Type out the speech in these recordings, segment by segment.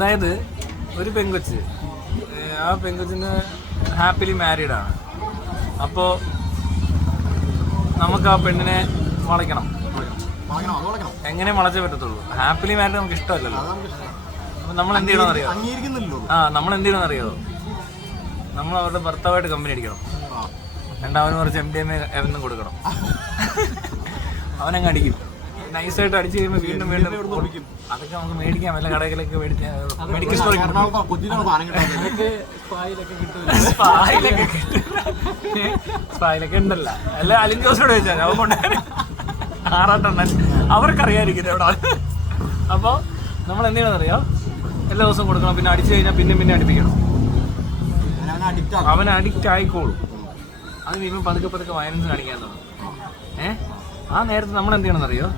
അതായത് ഒരു പെങ്കൊച്ച്, ആ പെങ്കൊച്ചിന് ഹാപ്പിലി മാരീഡാണ്. അപ്പോൾ നമുക്ക് ആ പെണ്ണിനെ വളയ്ക്കണം. എങ്ങനെ വളച്ചേ പറ്റത്തുള്ളൂ? ഹാപ്പിലി മാരീഡ് നമുക്ക് ഇഷ്ടമല്ലല്ലോ. അപ്പം നമ്മൾ എന്ത് ചെയ്യണമെന്നറിയോ? നമ്മൾ എന്ത് ചെയ്യണമെന്നറിയോ? നമ്മൾ അവരുടെ ഭർത്താവായിട്ട് കമ്പനി അടിക്കണം. അവന് കുറച്ച് MDMA എന്നും കൊടുക്കണം. അവനങ്ങ് അടിക്കും. നൈസായിട്ട് അടിച്ചു കഴിയുമ്പോൾ വീണ്ടും വീണ്ടും കൊടുക്കും. അതൊക്കെ നമുക്ക് മേടിക്കാം. വല്ല കടകളിലൊക്കെ മെഡിക്കൽ സ്റ്റോറിൽ സ്പായിലൊക്കെ ഉണ്ടല്ല. അല്ല അലിൻ ജോസോട് ചോദിച്ചാൽ അവൻ കൊണ്ടുവരാൻ 6-8 അവർക്കറിയാതിരിക്കുന്നത് എവിടെ. അപ്പോൾ നമ്മൾ എന്ത് ചെയ്യണമെന്നറിയോ? എല്ലാ ദിവസവും കൊടുക്കണം. പിന്നെ അടിച്ചു കഴിഞ്ഞാൽ പിന്നെ അടിപ്പിക്കണം. അവൻ അഡിക്റ്റ് ആയിക്കോളും. അത് കഴിയുമ്പോൾ പതുക്കെ വയലൻസ് കാണിക്കാൻ തോന്നും. ആ നേരത്തെ നമ്മൾ എന്ത് ചെയ്യണമെന്നറിയോ?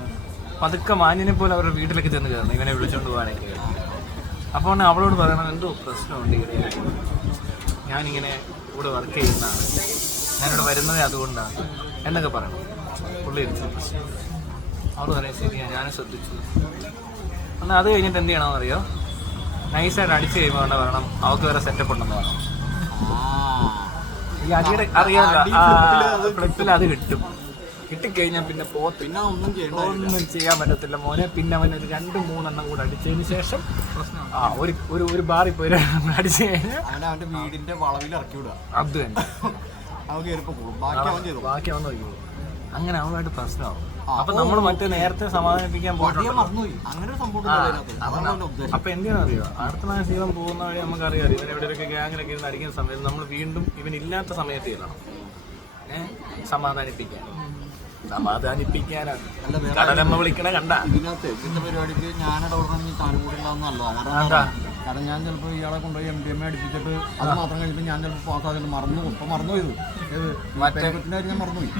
പതുക്കെ മാന്യനെ പോലെ അവരുടെ വീട്ടിലേക്ക് ചെന്ന് കയറണം, ഇവനെ വിളിച്ചോണ്ട് പോകാനൊക്കെ. അപ്പോൾ അവളോട് പറയണം, എന്തോ പ്രശ്നമുണ്ട് ഇവിടെ, ഞാനിങ്ങനെ കൂടെ വർക്ക് ചെയ്യുന്നതാണ്, ഞാനിവിടെ വരുന്നത് അതുകൊണ്ടാണ് എന്നൊക്കെ പറയണം. പുള്ളി ഇരിച്ചു പ്രശ്നം. അവൾ പറയാം, ശരിയാണ്, ഞാനും ശ്രദ്ധിച്ചു. എന്നാൽ അത് കഴിഞ്ഞിട്ട് എന്ത് ചെയ്യണമെന്നറിയോ? നൈസായിട്ട് അടിച്ച് കഴിയുമ്പോൾ വേണ്ട പറയണം, അവൾക്ക് വേറെ സെറ്റപ്പ് ഉണ്ടെന്ന് പറയണം. ഈ അടിയുടെ അറിയാമല്ലോ, ഫ്ലിപ്പിൽ അത് കിട്ടും. കിട്ടിക്കഴിഞ്ഞാൽ പിന്നെ ഒന്നും ചെയ്യാൻ പറ്റത്തില്ല മോനെ. പിന്നെ അവൻ ഒരു 2-3 കൂടെ അടിച്ചതിന് ശേഷം ഒരു ബാറിൽ പോയി അടിച്ചു കഴിഞ്ഞാൽ അവന്റെ വീടിന്റെ വളവിൽ ഇറക്കി വിടുക. അത് തന്നെ ബാക്കി അവൻ നോക്കിയോ. അങ്ങനെ അവളുമായിട്ട് പ്രശ്നമാവും. അപ്പൊ നമ്മൾ മറ്റേ നേരത്തെ സമാധാനിപ്പിക്കാൻ പോയിട്ട് അപ്പൊ എന്തിനാ അറിയോ? അടുത്ത മാസം പോകുന്ന വഴി നമുക്കറിയാം ഇവൻ എവിടെയൊക്കെ ഗ്യാങ്ങിലൊക്കെ ഇരുന്ന് അടിക്കുന്ന സമയത്ത് നമ്മൾ വീണ്ടും ഇവനില്ലാത്ത സമയത്ത് ചെല്ലണം സമാധാനിപ്പിക്കാനാണ്. കടലമ്മ വിളിക്കണ കണ്ട ഇതിനകത്ത് ഇതിന്റെ പരിപാടിക്ക് ഞാനിവിടെ ഉടനെ താനും കൂടി ഉണ്ടാവുന്നല്ലോ. കാരണം ഞാൻ ചിലപ്പോൾ ഇയാളെ കൊണ്ടുപോയി MDMA അടിപ്പിച്ചിട്ട് അത് മാത്രം കഴിഞ്ഞപ്പോൾ ഞാൻ ചിലപ്പോൾ പാസ്സാക്കിട്ട് മറന്നുപോയത് ഞാൻ മറന്നുപോയി.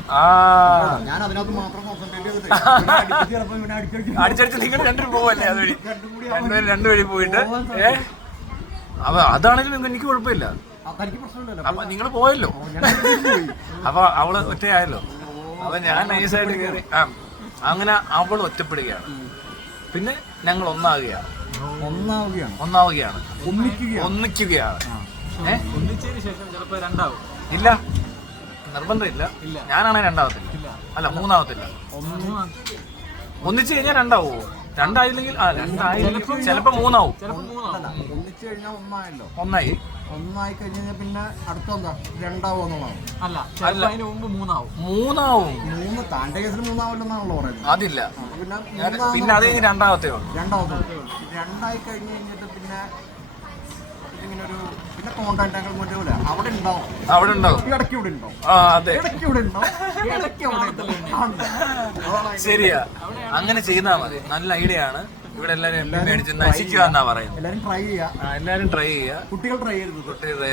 ഞാൻ അതിനകത്ത് മാത്രം കോൺസെൻട്രേറ്റ് ചെയ്തിട്ട് ചിലപ്പോൾ ഇവനെ അടിച്ചടിച്ച് നിങ്ങൾ രണ്ടുപേരും പോവല്ലേ? അതുവഴി രണ്ടുവഴി പോയിട്ട് അതാണെങ്കിലും എനിക്ക് കുഴപ്പമില്ല. അപ്പൊ നിങ്ങൾ പോയല്ലോ. അപ്പൊ അവള് ഒറ്റയായല്ലോ. അപ്പൊ ഞാൻ നൈസായിട്ട് കയറി. അങ്ങനെ അവൾ ഒറ്റപ്പെടുകയാണ്. പിന്നെ ഞങ്ങൾ ഒന്നാവുകയാണ്. ഒന്നിക്കുകയാണ്. ഒന്നിച്ചതിന് ശേഷം ചിലപ്പോ 2 ഇല്ല, നിർബന്ധമില്ല. ഞാനാണെ 2 അല്ല 3 ഒന്നിച്ചു കഴിഞ്ഞാൽ 2 2 ചിലപ്പോ 3 ഒന്നിച്ചു കഴിഞ്ഞാൽ ഒന്നായി കഴിഞ്ഞാൽ പിന്നെ അടുത്ത എന്താ 2 എന്നുള്ളതാണ്. അല്ല അതിന് മുമ്പ് 3 താന്റെ കേസിൽ 3 പറയുന്നത്. അതില്ല, പിന്നെ അത് കഴിഞ്ഞ് 2 2 കഴിഞ്ഞ് കഴിഞ്ഞിട്ട് പിന്നെ ഇങ്ങനെ ഒരു പിന്നെ കോണ്ടാക്ട് പോലെ അവിടെ ഉണ്ടാവും. ഇടയ്ക്ക് ഇവിടെ ഉണ്ടാവും. ശരിയാ, അങ്ങനെ ചെയ്താൽ മതി. നല്ല ഐഡിയ ആണ്. ഇവിടെ എല്ലാരും മേടിച്ച് നശിക്കുക എന്നാ പറയുന്നത്. എല്ലാരും ട്രൈ ചെയ്യുക. കുട്ടികൾ ട്രൈ ചെയ്ത്.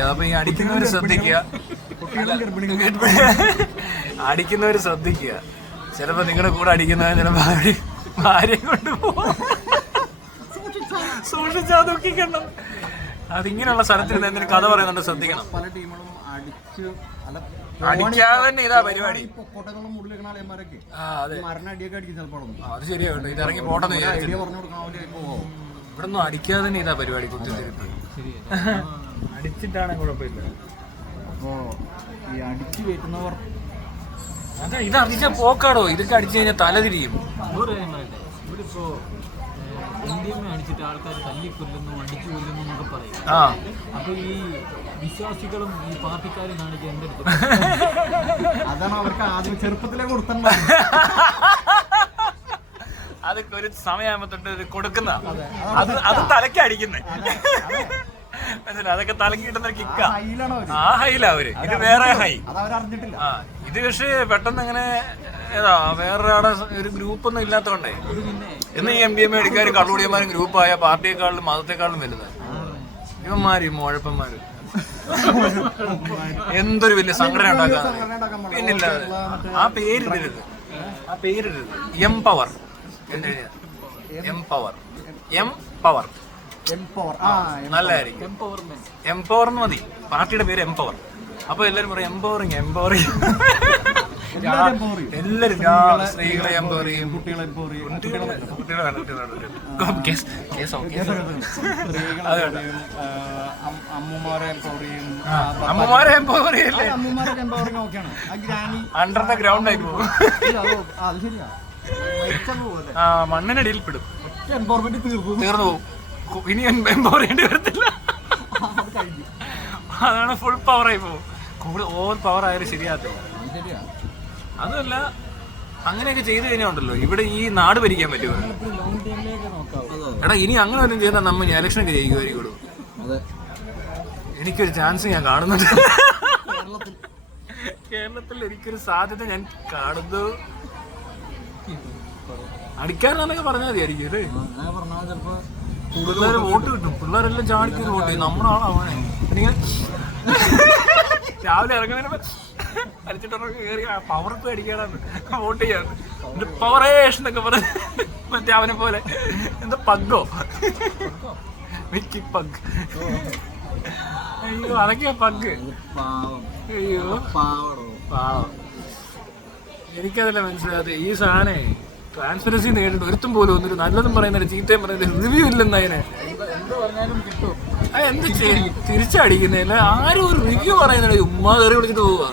അപ്പൊ ഈ അടിക്കുന്നവര് ശ്രദ്ധിക്കുക. അടിക്കുന്നവര് ശ്രദ്ധിക്കുക. ചിലപ്പോ നിങ്ങളുടെ കൂടെ അടിക്കുന്നവർ ചിലപ്പോ ഭാര്യയെ കൊണ്ടുപോകും. സൂക്ഷിച്ചാ നോക്കിക്കണം. അതിങ്ങനെയുള്ള സ്ഥലത്തിൽ എന്തെങ്കിലും കഥ പറയുന്നുണ്ട്, ശ്രദ്ധിക്കണം. പല ടീമുകളും അടിക്കാതെ തന്നെ ഇതാ പരിപാടി. അത് ശരിയാട്ടോ, ഇത് ഇറങ്ങി പോട്ടെന്ന് വിചാരിച്ചു. ഇവിടെ ഒന്നും അടിക്കാതെ തന്നെ ഇതാ പരിപാടി. കുത്തിത്തിരിപ്പ് അടിച്ചിട്ടാണ് കുഴപ്പമില്ല. അപ്പോ ഈ അടിച്ചു കയറ്റുന്നവർ അതാ ഇത് അടിച്ച പോക്കാടോ. ഇതൊക്കെ അടിച്ചു കഴിഞ്ഞാൽ തലതിരിയും. ഇവിടിപ്പോ MDMA അടിച്ചിട്ട് ആൾക്കാർ തല്ലിക്കൊല്ലുന്നു, അടിച്ചു കൊല്ലുന്നു എന്നൊക്കെ പറയും. അപ്പൊ ഈ വിശ്വാസികളും ഈ പാർട്ടിക്കാരും കാണിക്കാൻ എന്തെടുത്തു? അതാണ് അവർക്ക് ആദ്യം ചെറുപ്പത്തിലേ കൊടുത്തിട്ടുണ്ടാവും. അതൊക്കെ ഒരു സമയമാകുമ്പോ തൊട്ട് കൊടുക്കുന്ന അത് തലക്ക് അടിക്കുന്നേ. അതൊക്കെ തലക്ക് കിട്ടുന്ന കിക്കാ. ആ ഹൈലാ അവര്. ഇത് വേറെ ഹൈ. ഇത് പക്ഷേ പെട്ടെന്ന് അങ്ങനെ വേറൊരാടെ ഒരു ഗ്രൂപ്പൊന്നും ഇല്ലാത്തോണ്ടേ. ഇന്ന് ഈ MDMA അടിക്കാരും കള്ളുകൂടിയന്മാരും ഗ്രൂപ്പായ പാർട്ടിയെക്കാളിലും മതത്തെക്കാളിലും വലുത് ഇവന്മാര് മുഴപ്പന്മാര്. എന്തൊരു വലിയ സംഘടന ഉണ്ടാക്കാൻ. പിന്നില്ലാതെ ആ പേരിടരുത്. എംപവർ നല്ലതായിരിക്കും. എംപവർ മതി. പാർട്ടിയുടെ പേര് എംപവർ. അപ്പൊ എല്ലാരും പറയും എംപവറിങ്. എല്ലാരും സ്ത്രീകളെ എംപവർ ചെയ്യും, കുട്ടികളെ എംപവർ ചെയ്യും, അമ്മമാരെ എംപവർ ചെയ്യും, അമ്മമാരെ എംപവർ ചെയ്യല്ലേ, അമ്മമാരൊക്കെ എംപവറിങ് ഓക്കെയാണ്. ആ ഗ്രാനി അണ്ടർ ദ ഗ്രൗണ്ട് ആയി പോകും, അത് ശരിയാ, മണ്ണിനടിയിൽ പെടും, എംപവർമെന്റ് തീർന്നു പോകും, ഇനി എംപവർ ചെയ്യേണ്ടി വരത്തില്ല. അതാണ് ഫുൾ പവറായി പോകും. കൂടുതൽ ഓവർ പവർ ആയാലും ശരിയാകത്തില്ല. ശരിയാ. അതല്ല, അങ്ങനെയൊക്കെ ചെയ്ത് കഴിഞ്ഞാൽ ഉണ്ടല്ലോ ഇവിടെ ഈ നാട് ഭരിക്കാൻ പറ്റുമോ? ലോങ് ടൈമിലേക്ക് നോക്കാം. എടാ ഇനി അങ്ങനെ ഒന്നും ചെയ്താൽ നമ്മൾ ഇലക്ഷനൊക്കെ ജയിക്കുമായിരിക്കും. അതെ, എനിക്കൊരു ചാൻസ് ഞാൻ കാണുന്നുണ്ട്. കേരളത്തിൽ എനിക്കൊരു സാധ്യത ഞാൻ കാണുന്നു. അടിക്കാനാന്നൊക്കെ പറഞ്ഞാൽ മതിയായിരിക്കും അല്ലേ? അങ്ങനെ പറഞ്ഞാൽ ചിലപ്പോ പിള്ളേർ വോട്ട് കിട്ടും, പിള്ളേരെല്ലാം ചാടിക്കത് വോട്ട് ചെയ്യും. നമ്മുടെ ആളാവാനേ രാവിലെ ഇറങ്ങുന്നതിന് അടിച്ചിട്ടിറങ്ങി കയറി പവർക്ക് അടിക്കാനാണ് വോട്ട് ചെയ്യാൻ. പവറേഷൻ എന്നൊക്കെ പറഞ്ഞ് മറ്റേ അവനെ പോലെ എന്താ പഗ്ഗോ, മിക്കി പഗ്. അയ്യോ അതൊക്കെയാ പഗ്. അയ്യോ പാവം. എനിക്കതല്ല മനസ്സിലാകാതെ ഈ സാധനേ ട്രാൻസ്പെറൻസി നേരിട്ട് ഒരുത്തും പോലും ഒന്നൊരു നല്ലതും പറയുന്നില്ല, ചീത്തയും പറയുന്നില്ല, റിവ്യൂ ഇല്ലെന്ന് അതിനെ. എന്ത് തിരിച്ചടിക്കുന്നില്ല, ആരും ഒരു റിവ്യൂ പറയുന്നില്ല, ഉമ്മാ കയറി വിളിച്ചിട്ട് പോവുക.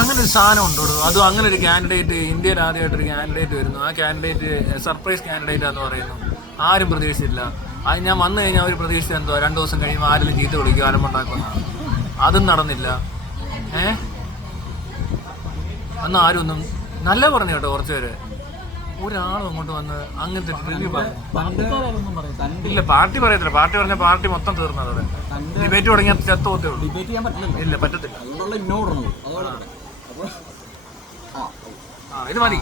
അങ്ങനെ ഒരു സാധനം ഉണ്ടോ? അതും അങ്ങനെ ഒരു കാൻഡിഡേറ്റ്, ഇന്ത്യയിൽ ആദ്യമായിട്ടൊരു കാൻഡിഡേറ്റ് വരുന്നു, ആ കാൻഡിഡേറ്റ് സർപ്രൈസ് കാൻഡിഡേറ്റാന്ന് പറയുന്നു, ആരും പ്രതീക്ഷിച്ചില്ല. അത് ഞാൻ വന്നു കഴിഞ്ഞാൽ അവർ പ്രതീക്ഷിച്ച എന്തോ 2 ദിവസം കഴിയുമ്പോൾ ആരെങ്കിലും ചീത്ത വിളിക്കും, ആരമ്പുണ്ടാക്കുന്ന. അതും നടന്നില്ല. അന്ന് ആരും ഒന്നും നല്ല പറഞ്ഞു കേട്ടോ. കുറച്ച് പേര് ഒരാളും അങ്ങോട്ട് വന്ന് അങ്ങനത്തെ റിവ്യൂ പറഞ്ഞു ഇല്ല. പാർട്ടി പറയത്തില്ല, പാർട്ടി പറഞ്ഞാൽ പാർട്ടി മൊത്തം തീർന്നത്. അവിടെ ഡിബേറ്റ് തുടങ്ങിയാൽ ചത്തോത്തേ ഉള്ളൂ. ഡിബേറ്റ് ചെയ്യാൻ പറ്റില്ല. ഇല്ല, പറ്റത്തില്ല. ഇത് മതി.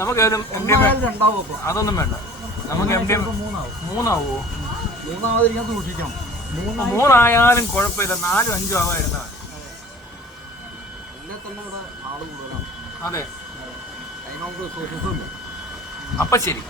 നമുക്ക് അതൊന്നും വേണ്ട. നമുക്ക് മൂന്നാവോ? മൂന്നാമതിരിക്കാൻ സൂക്ഷിക്കണം. 3 ആയാലും കുഴപ്പമില്ല, 4, 5 ആവായിരുന്ന. അതെ, അപ്പൊ ശരി.